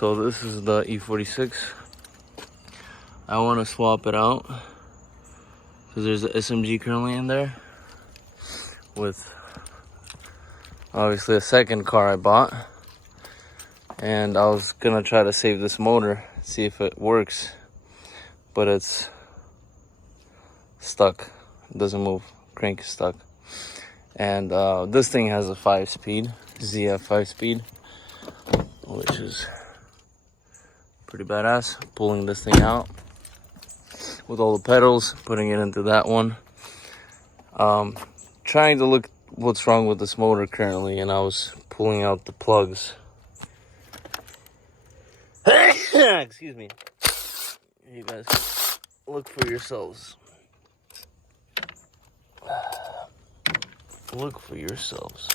So this is the E46. I want to swap it out because there's an SMG currently in there with obviously a second car I bought, and I was gonna try to save this motor, see if it works, but it's stuck. It doesn't move. Crank is stuck. And this thing has a 5-speed ZF 5-speed, which is pretty badass. Pulling this thing out with all the pedals, putting it into that one. Trying to look what's wrong with this motor currently, and I was pulling out the plugs. Excuse me. You guys look for yourselves. Look for yourselves.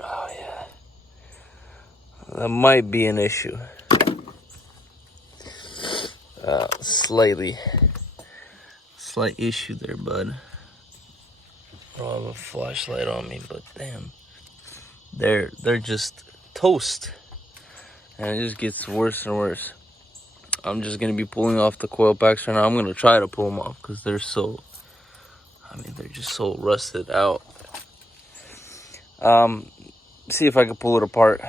Oh yeah, that might be an issue. Slight issue there, bud. I don't have a flashlight on me, but damn, they're just toast, and it just gets worse and worse. I'm just gonna be pulling off the coil packs right now. I'm gonna try to pull them off because they're so, they're just so rusted out. See if I can pull it apart.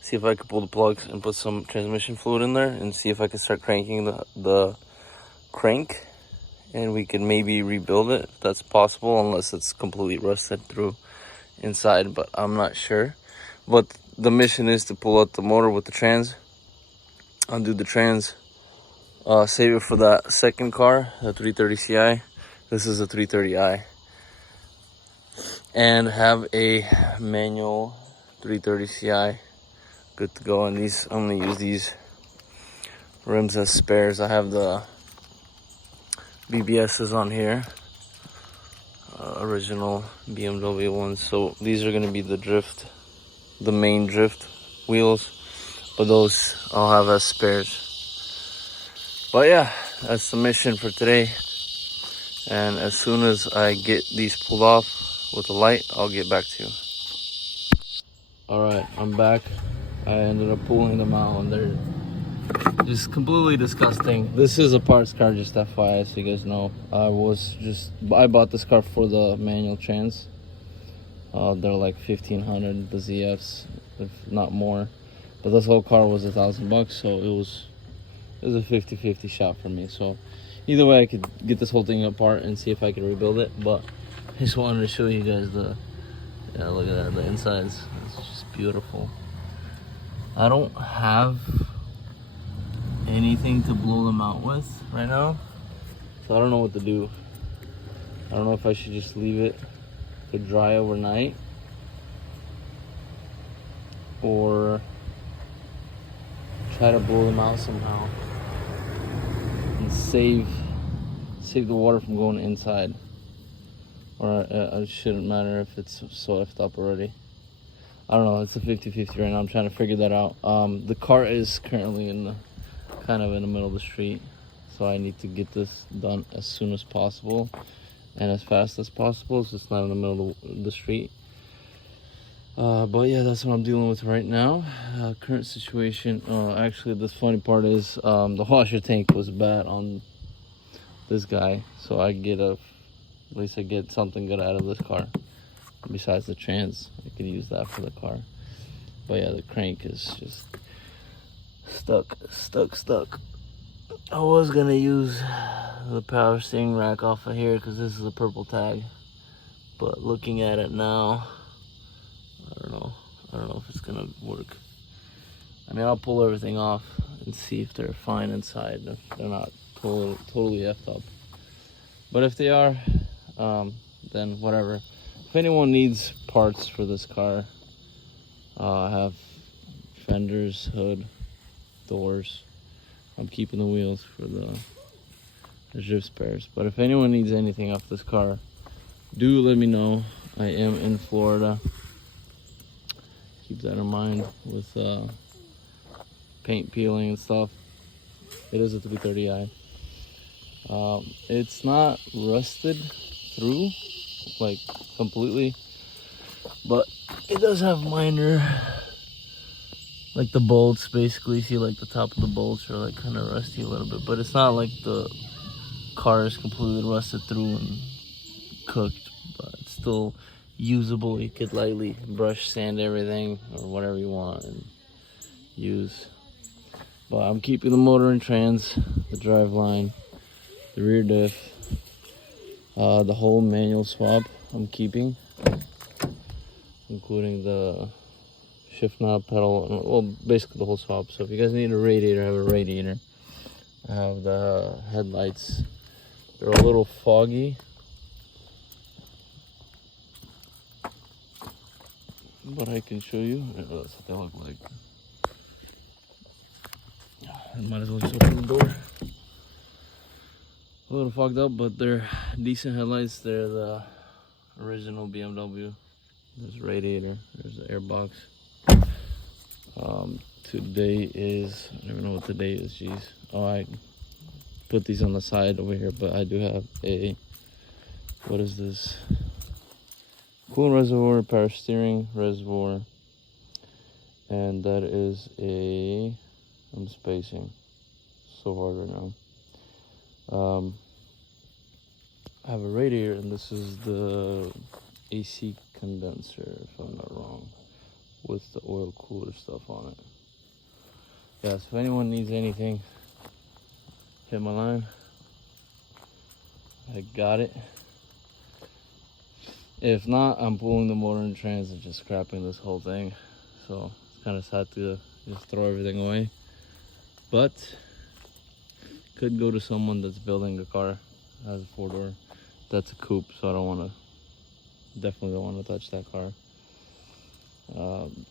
See if I can pull the plugs and put some transmission fluid in there, and see if I can start cranking the crank, and we can maybe rebuild it if that's possible, unless it's completely rusted through inside, but I'm not sure. But the mission is to pull out the motor with the trans, undo the trans, save it for that second car, the 330ci. This is a 330i, and have a manual 330ci good to go. And these, I'm gonna use these rims as spares. I have the BBS's on here, original BMW ones, so these are gonna be the main drift wheels, but those I'll have as spares. But yeah, that's the mission for today, and as soon as I get these pulled off with the light, I'll get back to you. All right, I'm back. I ended up pulling them out, and they're just completely disgusting. This is a parts car, just FYI, so you guys know. I bought this car for the manual trans. They're like 1,500, the ZFs, if not more. But this whole car was $1,000, so it was a 50-50 shot for me. So either way, I could get this whole thing apart and see if I could rebuild it. But I just wanted to show you guys yeah, look at that, the insides. It's just beautiful. I don't have anything to blow them out with right now, so I don't know what to do. I don't know if I should just leave it to dry overnight, or try to blow them out somehow and save the water from going inside. Or it shouldn't matter if it's so effed up already. I don't know, it's a 50-50 right now. I'm trying to figure that out. The car is currently kind of in the middle of the street, so I need to get this done as soon as possible and as fast as possible. It's just not in the middle of the street. But yeah, that's what I'm dealing with right now. Current situation. Actually, the funny part is the washer tank was bad on this guy, so at least I get something good out of this car. Besides the trans, I could use that for the car. But yeah, the crank is just stuck. I was gonna use the power steering rack off of here because this is a purple tag, but looking at it now, I don't know if it's gonna work. I'll pull everything off and see if they're fine inside, if they're not totally effed up. But if they are, then whatever. If anyone needs parts for this car, I have fenders, hood, doors. I'm keeping the wheels for the drift spares. But if anyone needs anything off this car, do let me know. I am in Florida. Keep that in mind with paint peeling and stuff. It is a 330i. It's not rusted through like completely, but It does have minor, like the bolts basically. See, like the top of the bolts are like kind of rusty a little bit, but it's not like the car is completely rusted through and cooked, but it's still usable. You could lightly brush, sand everything, or whatever you want and use. But I'm keeping the motor and trans, the drive line, the rear diff, the whole manual swap I'm keeping, including the shift knob, pedal, well, basically the whole swap. So if you guys need a radiator, I have a radiator. I have the headlights. They're a little foggy, but I can show you. That's what they look like. I might as well just open the door. A little fogged up, but they're decent headlights. They're the original BMW. There's a radiator, there's the airbox. Today is, I don't even know what today is, jeez. Oh, I put these on the side over here, but I do have a, what is this? Coolant reservoir, power steering reservoir, and that is a, I'm spacing so hard right now. I have a radiator, and this is the AC condenser, if I'm not wrong, with the oil cooler stuff on it. Yeah, so if anyone needs anything, hit my line. I got it. If not, I'm pulling the motor and trans and just scrapping this whole thing. So it's kind of sad to just throw everything away. But could go to someone that's building a car, has a 4-door. That's a coupe, so I don't want to, definitely don't want to touch that car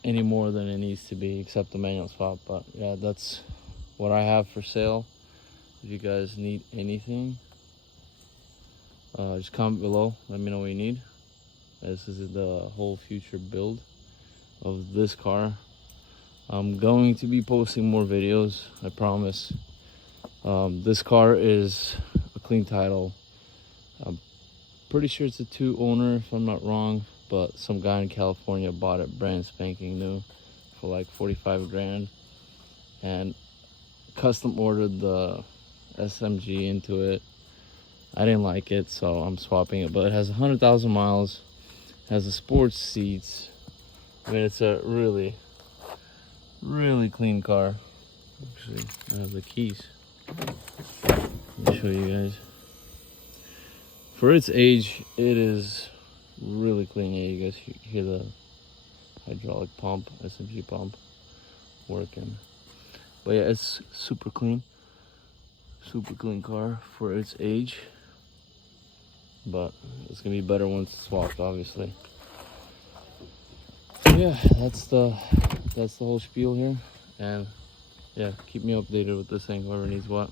any more than it needs to be, except the manual swap. But yeah, that's what I have for sale. If you guys need anything, just comment below, let me know what you need. This is the whole future build of this car. I'm going to be posting more videos, I promise. This car is a clean title. I'm pretty sure it's a 2-owner, if I'm not wrong, but some guy in California bought it brand spanking new for like 45 grand and custom ordered the SMG into it. I didn't like it, so I'm swapping it, but it has 100,000 miles, has the sports seats. I mean, it's a really, really clean car. Actually, I have the keys. Let me show you guys. For its age, it is really clean. Yeah, you guys hear the hydraulic pump, SMG pump working. But yeah, it's super clean car for its age. But it's gonna be better once it's swapped, obviously. So yeah, that's the whole spiel here. And yeah, keep me updated with this thing, whoever needs what.